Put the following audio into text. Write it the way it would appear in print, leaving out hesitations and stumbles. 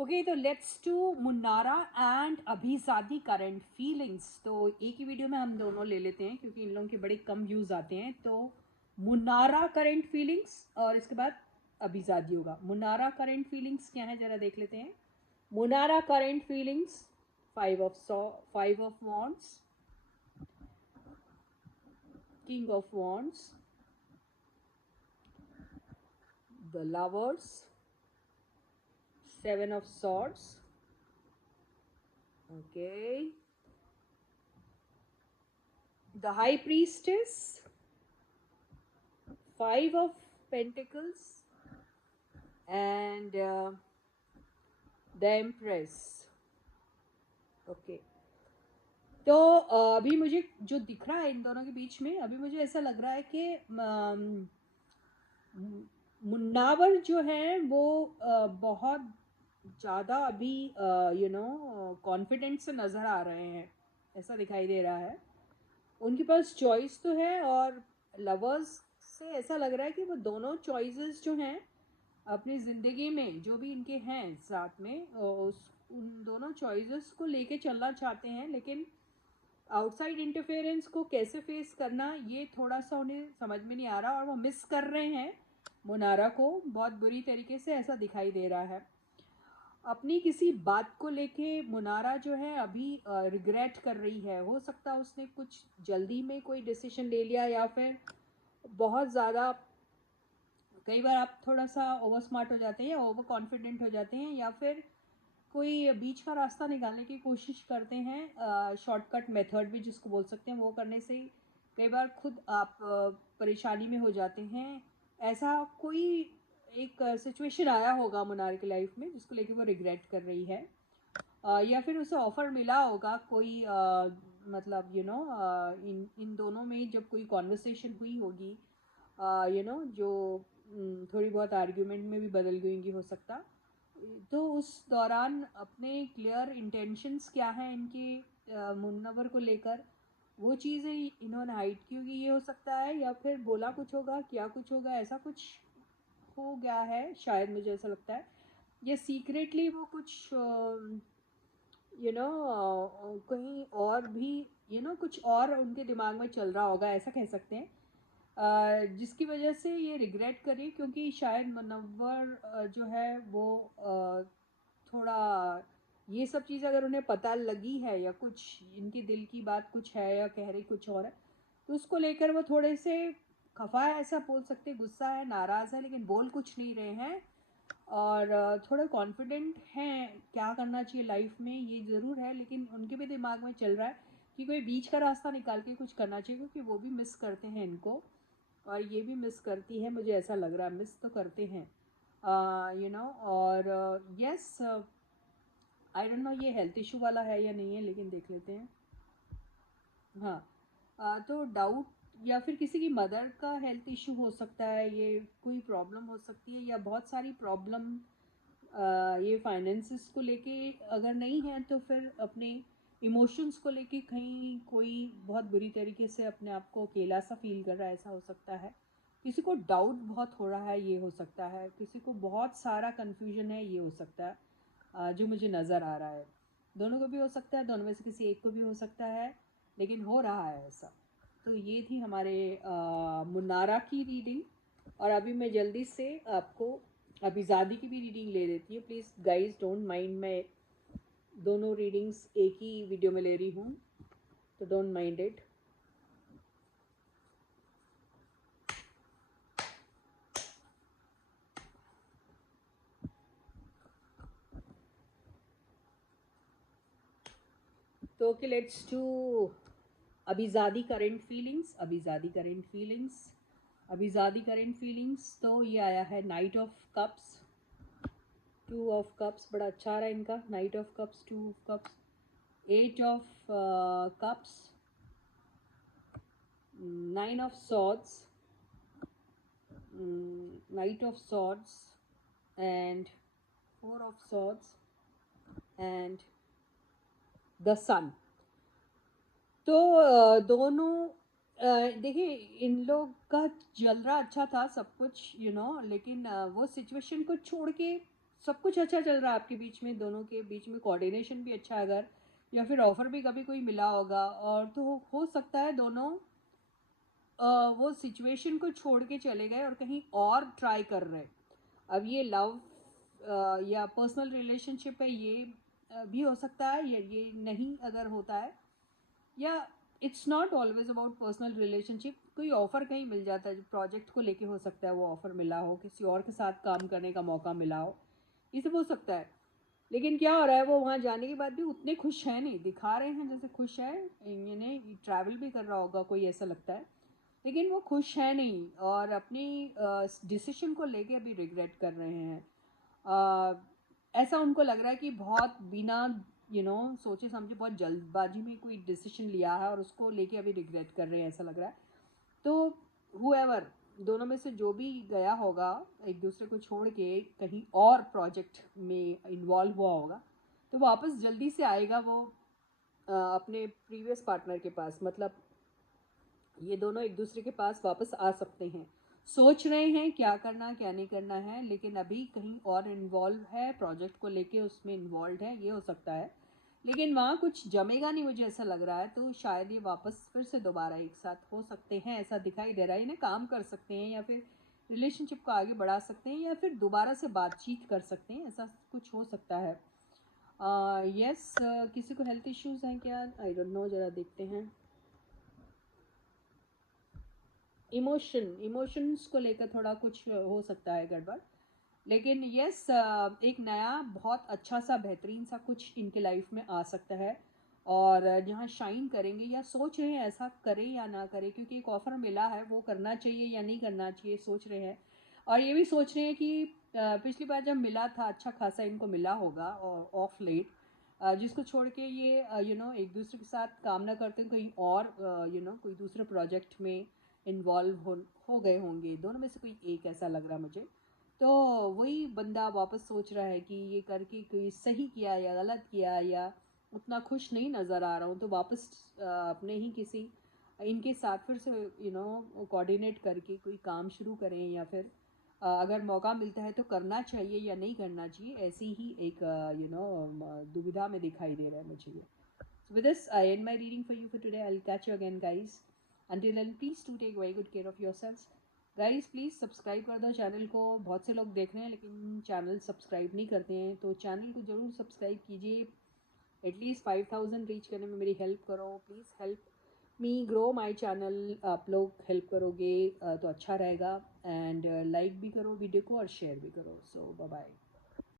Okay, तो let's to Munnara and Abhijadi current feelings. तो एक ही वीडियो में हम दोनों ले लेते हैं क्योंकि इन लोगों के बड़े कम व्यूज आते हैं। तो मुन्नारा करंट फीलिंग्स और इसके बाद अभिजादी होगा। मुन्नारा करंट फीलिंग्स क्या है जरा देख लेते हैं। Munnara current feelings, five of wands, king of wands, the lovers, seven of swords, okay, the high priestess, five of pentacles, and the empress. Okay, तो अभी मुझे जो दिख रहा है इन दोनों के बीच में, अभी मुझे ऐसा लग रहा है कि मुन्नावर जो है वो बहुत ज़्यादा अभी कॉन्फिडेंट से नज़र आ रहे हैं, ऐसा दिखाई दे रहा है। उनके पास चॉइस तो है और लवर्स से ऐसा लग रहा है कि वो दोनों चॉइसेस जो हैं अपनी ज़िंदगी में, जो भी इनके हैं साथ में, उन दोनों चॉइसेस को लेके चलना चाहते हैं, लेकिन आउटसाइड इंटरफेरेंस को कैसे फेस करना ये थोड़ा सा उन्हें समझ में नहीं आ रहा और वो मिस कर रहे हैं मुनारा को बहुत बुरी तरीके से, ऐसा दिखाई दे रहा है। अपनी किसी बात को लेके मुनारा जो है अभी रिग्रेट कर रही है। हो सकता है उसने कुछ जल्दी में कोई डिसीजन ले लिया, या फिर बहुत ज़्यादा, कई बार आप थोड़ा सा ओवर स्मार्ट हो जाते हैं या ओवर कॉन्फिडेंट हो जाते हैं, या फिर कोई बीच का रास्ता निकालने की कोशिश करते हैं, शॉर्टकट मेथड भी जिसको बोल सकते हैं, वो करने से कई बार खुद आप परेशानी में हो जाते हैं। ऐसा कोई एक सिचुएशन आया होगा मुनार की लाइफ में जिसको लेके वो रिग्रेट कर रही है, या फिर उसे ऑफ़र मिला होगा कोई, मतलब इन इन दोनों में जब कोई कॉन्वर्सेशन हुई होगी, जो थोड़ी बहुत आर्ग्यूमेंट में भी बदल गई होंगी हो सकता। तो उस दौरान अपने क्लियर इंटेंशंस क्या हैं इनके मुन्नवर को लेकर, वो चीज़ें इन्होंने हाइड की होगी, ये हो सकता है, या फिर बोला कुछ होगा, क्या कुछ होगा, ऐसा कुछ हो गया है शायद, मुझे ऐसा लगता है। ये सीक्रेटली वो कुछ कहीं और भी कुछ और उनके दिमाग में चल रहा होगा, ऐसा कह सकते हैं, जिसकी वजह से ये रिग्रेट करी, क्योंकि शायद मुनव्वर जो है वो थोड़ा, ये सब चीज़ अगर उन्हें पता लगी है या कुछ इनके दिल की बात कुछ है या कह रही कुछ और है, तो उसको लेकर वो थोड़े से खफा है, ऐसा बोल सकते, गुस्सा है, नाराज़ है, लेकिन बोल कुछ नहीं रहे हैं। और थोड़ा कॉन्फिडेंट हैं क्या करना चाहिए लाइफ में, ये ज़रूर है, लेकिन उनके भी दिमाग में चल रहा है कि कोई बीच का रास्ता निकाल के कुछ करना चाहिए, क्योंकि वो भी मिस करते हैं इनको और ये भी मिस करती है, मुझे ऐसा लग रहा है, मिस तो करते हैं। और यस, आई डोंट नो ये हेल्थ इशू वाला है या नहीं है, लेकिन देख लेते हैं। हाँ, तो डाउट, या फिर किसी की मदर का हेल्थ इशू हो सकता है, ये कोई प्रॉब्लम हो सकती है, या बहुत सारी प्रॉब्लम ये फाइनेंसिस को लेके अगर नहीं है तो फिर अपने इमोशंस को लेके कहीं कोई बहुत बुरी तरीके से अपने आप को अकेला सा फील कर रहा है, ऐसा हो सकता है। किसी को डाउट बहुत हो रहा है, ये हो सकता है। किसी को बहुत सारा कन्फ्यूजन है, ये हो सकता है, जो मुझे नज़र आ रहा है। दोनों को भी हो सकता है, दोनों में से किसी एक को भी हो सकता है, लेकिन हो रहा है ऐसा। तो ये थी हमारे मुन्नारा की रीडिंग, और अभी मैं जल्दी से आपको अभिजादी की भी रीडिंग ले लेती हूँ। प्लीज़ गाइज डोंट माइंड, मैं दोनों रीडिंग्स एक ही वीडियो में ले रही हूँ, तो डोंट माइंड इट। तो okay, let's do Abhijadi current feelings. Abhijadi current feelings, Abhijadi current feelings. तो ये आया है knight of cups, two of cups, बड़ा अच्छा आ रहा है इनका, knight of cups, two of cups, eight of cups, nine of swords, knight of swords, and four of swords, and the sun. तो दोनों देखिए, इन लोग का चल रहा अच्छा था सब कुछ, लेकिन वो सिचुएशन को छोड़ के सब कुछ अच्छा चल रहा है आपके बीच में, दोनों के बीच में कोऑर्डिनेशन भी अच्छा है अगर, या फिर ऑफर भी कभी कोई मिला होगा, और तो हो सकता है दोनों वो सिचुएशन को छोड़ के चले गए और कहीं और ट्राई कर रहे हैं। अब ये लव या पर्सनल रिलेशनशिप है, ये भी हो सकता है, या ये नहीं अगर होता है, या it's not always about personal relationship, कोई ऑफर कहीं मिल जाता है प्रोजेक्ट को लेके, हो सकता है वो ऑफर मिला हो, किसी और के साथ काम करने का मौका मिला हो, ये सब हो सकता है। लेकिन क्या हो रहा है, वो वहाँ जाने के बाद भी उतने खुश हैं नहीं, दिखा रहे हैं जैसे खुश है, इन्हें ट्रैवल भी कर रहा होगा कोई, ऐसा लगता है, लेकिन वो खुश है नहीं और अपनी डिसीजन को लेके अभी रिग्रेट कर रहे हैं। ऐसा उनको लग रहा है कि बहुत बिना सोचे समझे बहुत जल्दबाजी में कोई डिसीजन लिया है और उसको लेके अभी रिग्रेट कर रहे हैं, ऐसा लग रहा है। तो हुएवर, दोनों में से जो भी गया होगा एक दूसरे को छोड़ के कहीं और प्रोजेक्ट में इन्वॉल्व हुआ होगा, तो वापस जल्दी से आएगा वो अपने प्रीवियस पार्टनर के पास, मतलब ये दोनों एक दूसरे के पास वापस आ सकते हैं। सोच रहे हैं क्या करना क्या नहीं करना है, लेकिन अभी कहीं और इन्वॉल्व है, प्रोजेक्ट को लेके उसमें इन्वॉल्व है, ये हो सकता है। लेकिन वहाँ कुछ जमेगा नहीं, मुझे ऐसा लग रहा है, तो शायद ये वापस फिर से दोबारा एक साथ हो सकते हैं, ऐसा दिखाई दे रहा है। इन्हें काम कर सकते हैं या फिर रिलेशनशिप को आगे बढ़ा सकते हैं या फिर दोबारा से बातचीत कर सकते हैं, ऐसा कुछ हो सकता है। यस, किसी को हेल्थ इश्यूज़ हैं क्या, आई डोंट नो, ज़रा देखते हैं। इमोशंस को लेकर थोड़ा कुछ हो सकता है गड़बड़, लेकिन यस, एक नया बहुत अच्छा सा बेहतरीन सा कुछ इनके लाइफ में आ सकता है, और जहाँ शाइन करेंगे, या सोच रहे हैं ऐसा करें या ना करें, क्योंकि एक ऑफ़र मिला है, वो करना चाहिए या नहीं करना चाहिए सोच रहे हैं। और ये भी सोच रहे हैं कि पिछली बार जब मिला था अच्छा खासा इनको मिला होगा ऑफ लेट, जिसको छोड़ के ये एक दूसरे के साथ काम ना करते कहीं और कोई दूसरे प्रोजेक्ट में इन्वॉल्व हो गए होंगे, दोनों में से कोई एक, ऐसा लग रहा मुझे। तो वही बंदा वापस सोच रहा है कि ये करके कोई सही किया या गलत किया, या उतना खुश नहीं नज़र आ रहा हूँ, तो वापस अपने ही किसी इनके साथ फिर से कोऑर्डिनेट करके कोई काम शुरू करें, या फिर अगर मौका मिलता है तो करना चाहिए या नहीं करना चाहिए, ऐसी ही एक दुविधा में दिखाई दे रहा है मुझे ये। So with this, I end my reading for you for today. I'll catch you again, guys. Until then, please do take very good care of yourselves. Guys please subscribe कर दो चैनल को, बहुत से लोग देख रहे हैं लेकिन चैनल सब्सक्राइब नहीं करते हैं, तो चैनल को ज़रूर सब्सक्राइब कीजिए। एटलीस्ट 5000 रीच करने में मेरी हेल्प करो, please help me grow my channel. आप लोग हेल्प करोगे तो अच्छा रहेगा, एंड लाइक भी करो वीडियो को और शेयर भी करो। सो बाय बाय।